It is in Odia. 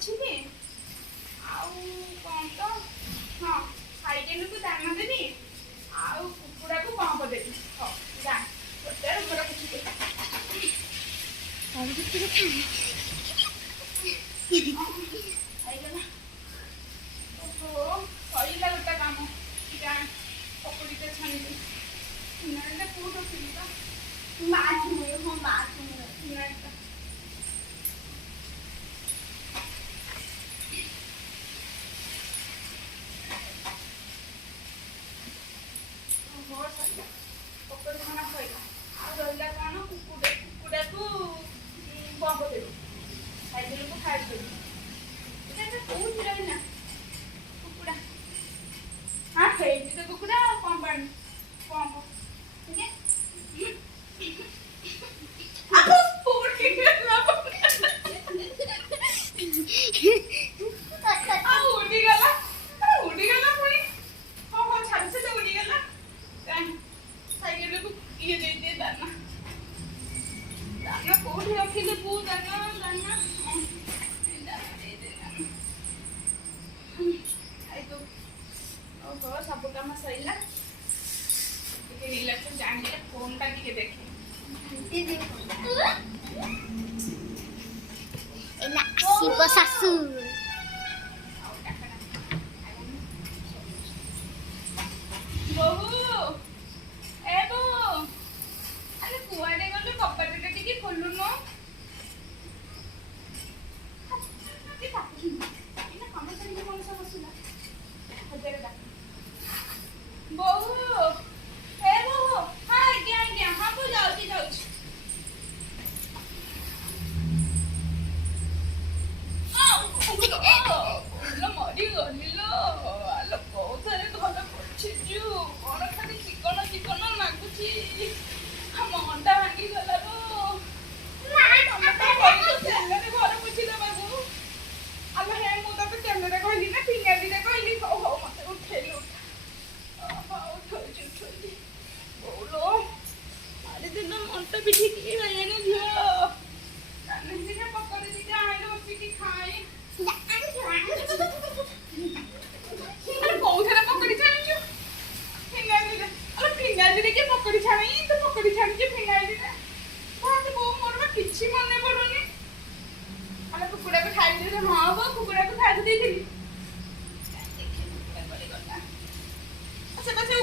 ଅଛି କି ଆଉ କଣ ତ ହଁ ସାଇକେଲକୁ ଦାନା ଦେବି ଆଉ କୁକୁଡ଼ାକୁ ପମ୍ପ ଦେବି। ହଉ ଯା ଗୋଟେ ଘର କିଛି ହେଇଗଲା। ଓହୋ ସରିଲା ଗୋଟେ କାମ। ଯା ପକୁଡ଼ିଟା ଛାଣିବି। ନାଇଁଟା କୋଉଠୁ ଥିଲି ତ ମା ଛୁଏ ହଁ ମା ଛୁଏ ନାଇଁଟା ଓହୋ ସରିଲା ପକୁଡ଼ି ଛଣା ସରିଲା। ଆଉ ରହିଲା କଣ କୁକୁଡ଼ାକୁ ପମ୍ପ ଦେବି ସାଇକେଲକୁ ଖାଇଦେବି। ଏଇଟା କୋଉଠି ରହିଲା କୁକୁଡ଼ା? ହଁ ହେଇଛି ତ କୁକୁଡ଼ା ଆଉ କଣ ପାଣି ପମ୍ପ ଟିକେ ଉଡ଼ିଗଲା ପୁଣି ହଁ ହଁ ଛାଡି ସେ ଉଡ଼ିଗଲା। ସାଇକେଲକୁ ଇଏ ଦେଇଦିଏ ଦାନା ଦାନା କୋଉଠି ରଖିଲେ ପୁ ଦାନା ଦାନା ଦେଇଦେ ଦାନା। ଓହୋ ସବୁ କାମ ସରିଲା ଟିକେ ରିଲାକ୍ସ ଜାଣିଲେ ଫୋନଟା ଟିକେ ଦେଖେ। ଶିବ ଶାଶୁ ବୋହୁ ଏ ବୋହୁ ଆରେ କୁଆଡେ ଗଲୁ କବାଟଟା ଟିକେ ଖୋଲୁନୁ। ବୋହୁ ଏ ବୋହୁ ହଁ ଆଜ୍ଞା ଆଜ୍ଞା ହଁ ମୁଁ ଯାଉଛି ଯାଉଛି। ମରିଗଲିଲ ଆଲୋ କୋଉଥରେ ଘର ପୋଛିଛୁ କଣ ଖାଲି ଚିକଣ ଚିକଣ ଲାଗୁଛି। ଆମ ଅଣ୍ଡା ଭାଙ୍ଗିଗଲା ଲୋ। ତମେ ତ କହିଲ ତେଲରେ ଘର ପୋଛି ଦେବାକୁ। ଆଲୋ ହେ ମୁଁ ତତେ ତେଲରେ କହିଲି ନା ଫିନାଇଲରେ କହିଲି? ହଉ ହଉ ମତେ ଉଠେଇଲି ଉଠା ହଉ ଉଠଉଛି ବୋଉଲୋ ମାରିଦିନ ମଣ୍ଟା ପିଠିକି ବାଇଗଣ ଝିଅ କାଲି ଦିଟା ପକୋଡ଼ି ଦିଟା ଆଣିଲେ ବସିକି ଖାଇ। କୋଉଥିରେ ପକୋଡ଼ି ଛାଣିଛୁ? ଫିନାଇଲରେ। ଆଲୋ ଫିନାଇଲରେ କିଏ ପକୋଡ଼ି ଛାଣେ? ତୁ ପକୋଡ଼ି ଛାଣିଛୁ ଫିନାଇଲରେ? ବୋଉ ମୋର ବା କିଛି ମନେ ପଡୁନି। ଆଲୋ କୁକୁଡ଼ାକୁ ଖାଇଦେଲି ହଁ ବୋ କୁକୁଡ଼ାକୁ ଖାଇକି ଦେଇଥିଲି। ସେ